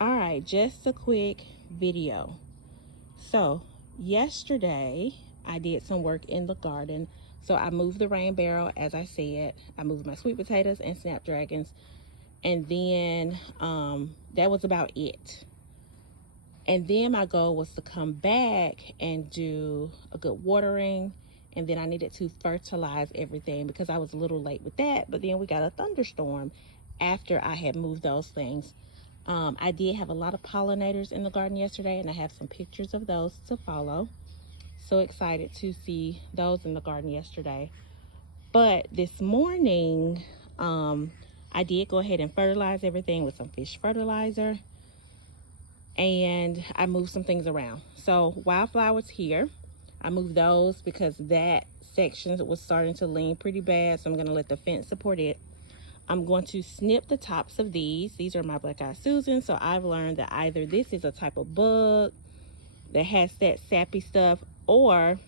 All right, just a quick video. So yesterday I did some work in the garden. So I moved the rain barrel, as I said. I moved my sweet potatoes and snapdragons, and then that was about it. And then my goal was to come back and do a good watering, and then I needed to fertilize everything because I was a little late with that. But then we got a thunderstorm after I had moved those things. I did have a lot of pollinators in the garden yesterday, and I have some pictures of those to follow. So excited to see those in the garden yesterday. But this morning, I did go ahead and fertilize everything with some fish fertilizer, and I moved some things around. So wildflowers here, I moved those because that section was starting to lean pretty bad, so I'm going to let the fence support it. I'm going to snip the tops of these. These are my black-eyed Susan. So I've learned that either this is a type of bug that has that sappy stuff, or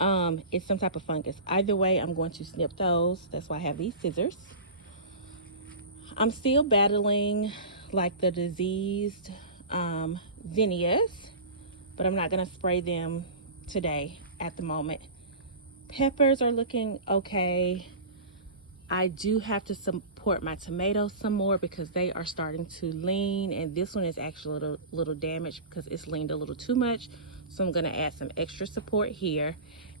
it's some type of fungus. Either way, I'm going to snip those. That's why I have these scissors. I'm still battling like the diseased zinnias, but I'm not going to spray them today at the moment. Peppers are looking okay. I do have to support my tomatoes some more because they are starting to lean, and this one is actually a little damaged because it's leaned a little too much. So I'm going to add some extra support here.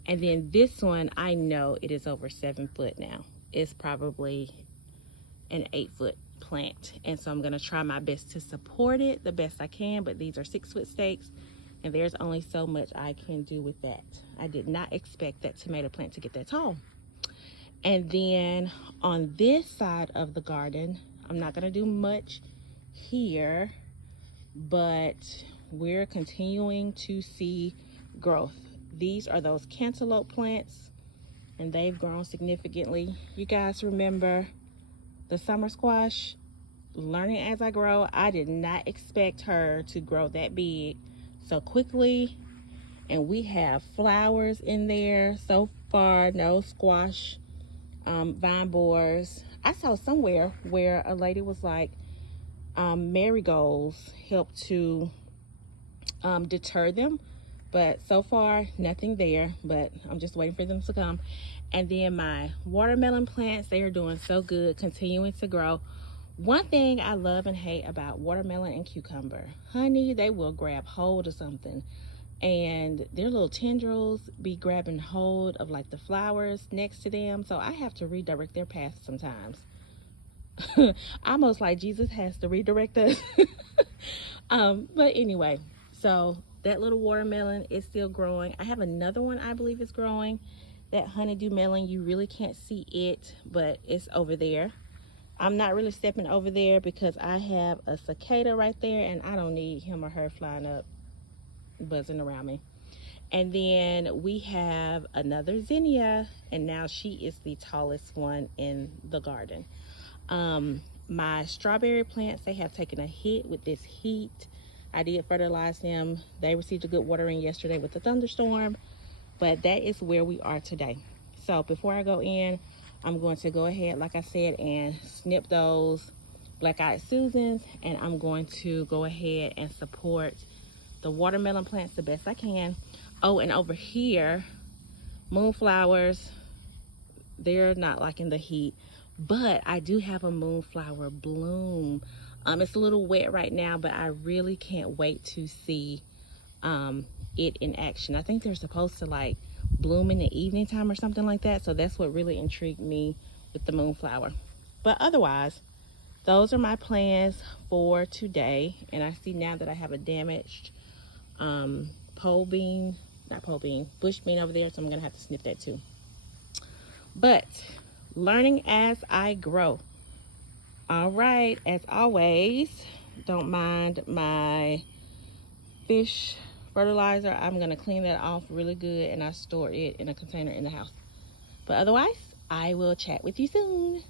And then this one, I know it is over 7 foot now. It's probably an 8-foot plant, and so I'm going to try my best to support it the best I can. But these are 6-foot stakes, and there's only so much I can do with that. I did not expect that tomato plant to get that tall. And then on this side of the garden, I'm not going to do much here, but we're continuing to see growth. These are those cantaloupe plants, and they've grown significantly. You guys remember the summer squash? Learning as I grow, I did not expect her to grow that big so quickly. And we have flowers in there so far, no squash. Vine borers. I saw somewhere where a lady was like, marigolds help to deter them, but so far nothing there. But I'm just waiting for them to come. And then my watermelon plants, they are doing so good, continuing to grow. One thing I love and hate about watermelon and cucumber, honey, they will grab hold of something, and their little tendrils be grabbing hold of like the flowers next to them. So I have to redirect their path sometimes. Almost like Jesus has to redirect us. But anyway, so that little watermelon is still growing. I have another one I believe is growing. That honeydew melon, you really can't see it, but it's over there. I'm not really stepping over there because I have a cicada right there, and I don't need him or her flying up buzzing around me. And then we have another zinnia, and now she is the tallest one in the garden. My strawberry plants, they have taken a hit with this heat. I did fertilize them. They received a good watering yesterday with the thunderstorm, but that is where we are today. So before I go in, I'm going to go ahead, like I said, and snip those black-eyed Susans, and I'm going to go ahead and support the watermelon plants the best I can. Oh, and over here, moonflowers, they're not liking the heat, but I do have a moonflower bloom. It's a little wet right now, but I really can't wait to see it in action. I think they're supposed to like bloom in the evening time or something like that, so that's what really intrigued me with the moonflower. But otherwise, those are my plans for today. And I see now that I have a damaged bush bean over there, so I'm gonna have to snip that too. But learning as I grow. All right, as always, don't mind my fish fertilizer. I'm gonna clean that off really good, and I store it in a container in the house. But otherwise, I will chat with you soon.